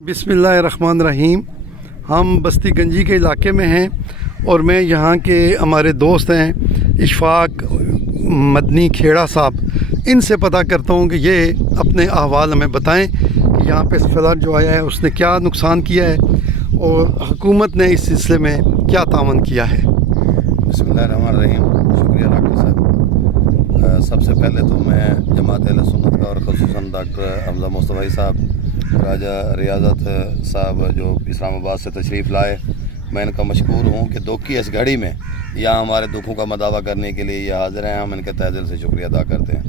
बिस्मिल्लाहिर्रहमानिर्रहीम। हम बस्ती गंजी के इलाके में हैं और मैं यहाँ के हमारे दोस्त हैं इशफाक मदनी खेड़ा साहब, इनसे पता करता हूँ कि ये अपने अहवाल हमें बताएं कि यहाँ पे फ्लड जो आया है उसने क्या नुकसान किया है और हुकूमत ने इस सिलसिले में क्या तावन किया है। बिस्मिल्लाहिर्रहमानिर्रहीम। शुक्रिया डॉक्टर साहब। सबसे पहले तो मैं जमात अहले सुन्नत का और ख़ुसूसन डॉक्टर हमजा मुस्तफ़ी साहब, राजा रियाज़त साहब जो इस्लामाबाद से तशरीफ़ लाए, मैं इनका मशकूर हूँ कि दुख की इस घड़ी में यहाँ हमारे दुखों का मदावा करने के लिए ये हाज़िर हैं। हम इनके तहे दिल से शुक्रिया अदा करते हैं।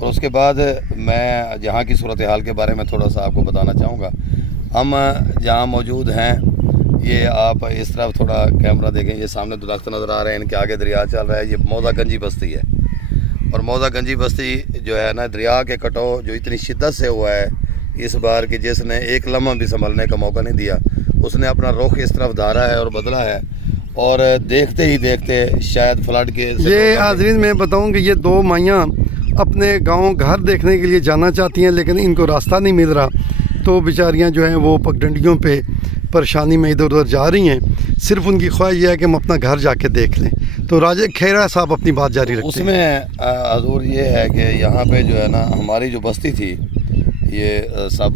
और उसके बाद मैं जहाँ की सूरत हाल के बारे में थोड़ा सा आपको बताना चाहूँगा। हम जहाँ मौजूद हैं, ये आप इस तरफ थोड़ा कैमरा देखें, ये सामने दरख्त नज़र आ रहे हैं, इनके आगे दरिया चल रहा है। ये मौदा गंजी बस्ती है और मौदा गंजी बस्ती जो है ना, दरिया के कटाव जो इतनी शिद्दत से हुआ है इस बार कि जिसने एक लम्हा भी संभलने का मौका नहीं दिया, उसने अपना रुख इस तरफ धारा है और बदला है। और देखते ही देखते शायद फ्लड के ये हाज़रीन मैं बताऊं कि ये दो माइयाँ अपने गांव घर देखने के लिए जाना चाहती हैं, लेकिन इनको रास्ता नहीं मिल रहा, तो बेचारियां जो हैं वो पगडंडियों पे परेशानी में इधर उधर जा रही हैं। सिर्फ उनकी ख्वाहिश ये है कि हम अपना घर जाके देख लें। तो राजा खेड़ा साहब अपनी बात जारी रखते हैं। उसमें हजूर ये है कि यहाँ पे जो है ना, हमारी जो बस्ती थी, ये सब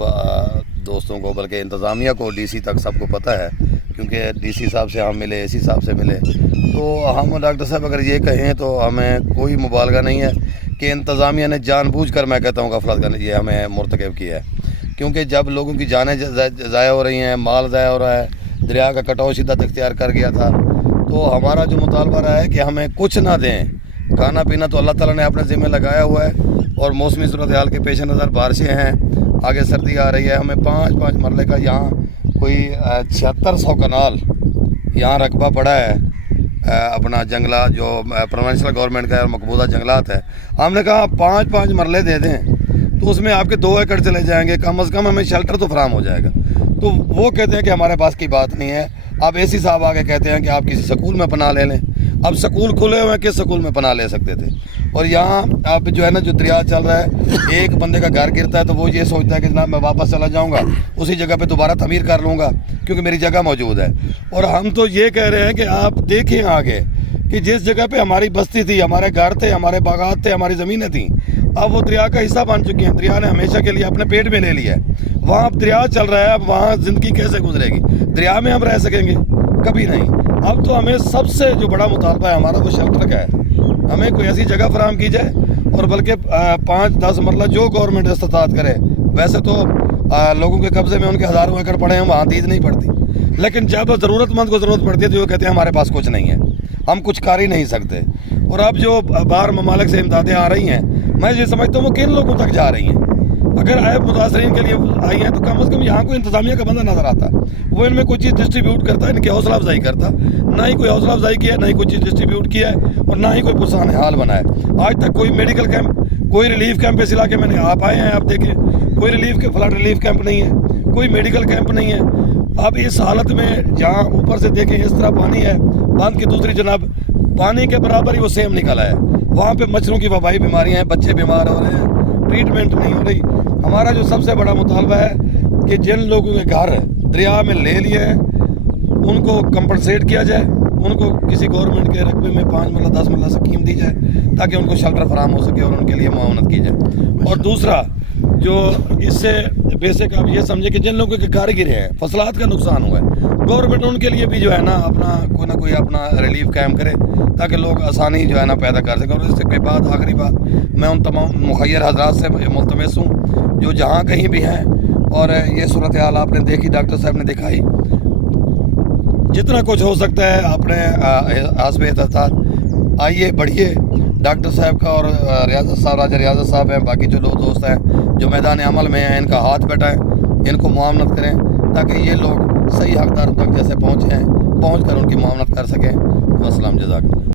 दोस्तों को, बल्कि इंतज़ामिया को, डीसी तक सबको पता है, क्योंकि डीसी साहब से हम मिले, एसी साहब से मिले। तो हम डॉक्टर साहब अगर ये कहें तो हमें कोई मुबालगा नहीं है कि इंतज़ामिया ने जानबूझकर, मैं कहता हूँ, गफलत का ये हमें मुर्तकब किया है। क्योंकि जब लोगों की जानें ज़ाया हो रही हैं, माल ज़ाया हो रहा है, दरिया का कटाव शिद्दत इख्तियार कर गया था, तो हमारा जो मुतालबा रहा है कि हमें कुछ ना दें। खाना पीना तो अल्लाह ताला ने अपने ज़िम्मे लगाया हुआ है और मौसमी सूरत हाल के पेश नज़र बारिशें हैं, आगे सर्दी आ रही है। हमें 5-5 मरले का यहाँ कोई 7600 कनाल यहाँ रकबा पड़ा है, अपना जंगला जो प्रोविंशियल गवर्नमेंट का है और मकबूजा जंगलात है। हमने कहा 5-5 मरले दे दें तो उसमें आपके 2 एकड़ चले जाएंगे, कम अज़ कम हमें शेल्टर तो फराहम हो जाएगा। तो वो कहते हैं कि हमारे पास की बात नहीं है। अब एसी साहब आगे कहते हैं कि आप किसी स्कूल में पनाह ले लें। अब स्कूल खुले हुए हैं, किस स्कूल में पनाह ले सकते थे? और यहाँ अब जो है ना, जो दरिया चल रहा है, एक बंदे का घर गिरता है तो वो ये सोचता है कि जनाब मैं वापस चला जाऊँगा, उसी जगह पे दोबारा तमीर कर लूँगा क्योंकि मेरी जगह मौजूद है। और हम तो ये कह रहे हैं कि आप देखें आगे कि जिस जगह पे हमारी बस्ती थी, हमारे घर थे, हमारे बागात थे, हमारी ज़मीनें थीं, अब वो दरिया का हिस्सा बन चुकी हैं। दरिया ने हमेशा के लिए अपने पेट में ले लिया है। वहाँ अब दरिया चल रहा है, अब वहाँ ज़िंदगी कैसे गुजरेगी? दरिया में हम रह सकेंगे? कभी नहीं। अब तो हमें सबसे जो बड़ा मुतालबा है हमारा, वो शेल्टर का है। हमें कोई ऐसी जगह फराहम की जाए, और बल्कि 5-10 मरला जो गवर्नमेंट इस्तात करे। वैसे तो लोगों के कब्ज़े में उनके हज़ारों एकड़ पड़े हैं, वहाँ दीद नहीं पड़ती, लेकिन जब ज़रूरतमंद को ज़रूरत पड़ती है तो वो कहते हैं हमारे पास कुछ नहीं है, हम कुछ कर ही नहीं सकते। और अब जो बाहर ममालिक से इमदादें आ रही हैं, मैं ये समझता हूँ वो किन लोगों तक जा रही हैं? अगर ऐप मुतासरीन के लिए आई हैं तो कम अज़ कम यहाँ कोई इंतज़ामिया का बंदा नज़र आता, वो इनमें कोई चीज़ डिस्ट्रीब्यूट करता है, इनकी हौसला अफजाई करता। ना ही कोई हौसला अफजाई किया है, ना ही कोई चीज़ डिस्ट्रीब्यूट किया है, और ना ही कोई पुरसान हाल बनाए। आज तक कोई मेडिकल कैंप, कोई रिलीफ कैंप इस इलाके में नहीं। आप आए हैं, आप देखें, कोई फ्लड रिलीफ कैंप नहीं है, कोई मेडिकल कैंप नहीं है। अब इस हालत में जहाँ ऊपर से देखें इस तरह पानी है, बांध की दूसरी जनाब पानी के बराबर ही वो सेम निकला है। वहाँ पे मच्छरों की वबाई बीमारियाँ हैं, बच्चे बीमार हो रहे हैं, ट्रीटमेंट नहीं हो रही। हमारा जो सबसे बड़ा मुतालबा है कि जिन लोगों के घर दरिया में ले लिए हैं उनको कंपनसेट किया जाए, उनको किसी गवर्नमेंट के रकबे में 5 मरला 10 मरला स्कीम दी जाए ताकि उनको शेल्टर फराहम हो सके और उनके लिए मुआवनत की जाए। और दूसरा जो इससे बेसिक आप ये समझे कि जिन लोगों के घर गिरे हैं, फसलात का नुकसान हुआ है, गवर्नमेंट उनके लिए भी जो है ना कोई अपना रिलीफ कैम्प करे ताकि लोग आसानी जो है ना पैदा कर सकें। और इसके बाद आखिरी बात, मैं उन तमाम मुखय्यर हज़रात से मुल्तमस हूँ जो जहाँ कहीं भी हैं, और ये सूरत हाल आपने देखी, डॉक्टर साहब ने दिखाई, जितना कुछ हो सकता है अपने हस्ब इस्तात आइए बढ़िए। डॉक्टर साहब का और रियाज़त साहब, राजा रियाज़त साहब हैं, बाकी जो लोग दोस्त हैं जो मैदान अमल में हैं, इनका हाथ बैठाएँ, इनको मुआवनत करें ताकि ये लोग सही हकदारों तक जैसे पहुँच कर उनकी मुआवनत कर सकें। वस्सलाम, जज़ाकल्लाह।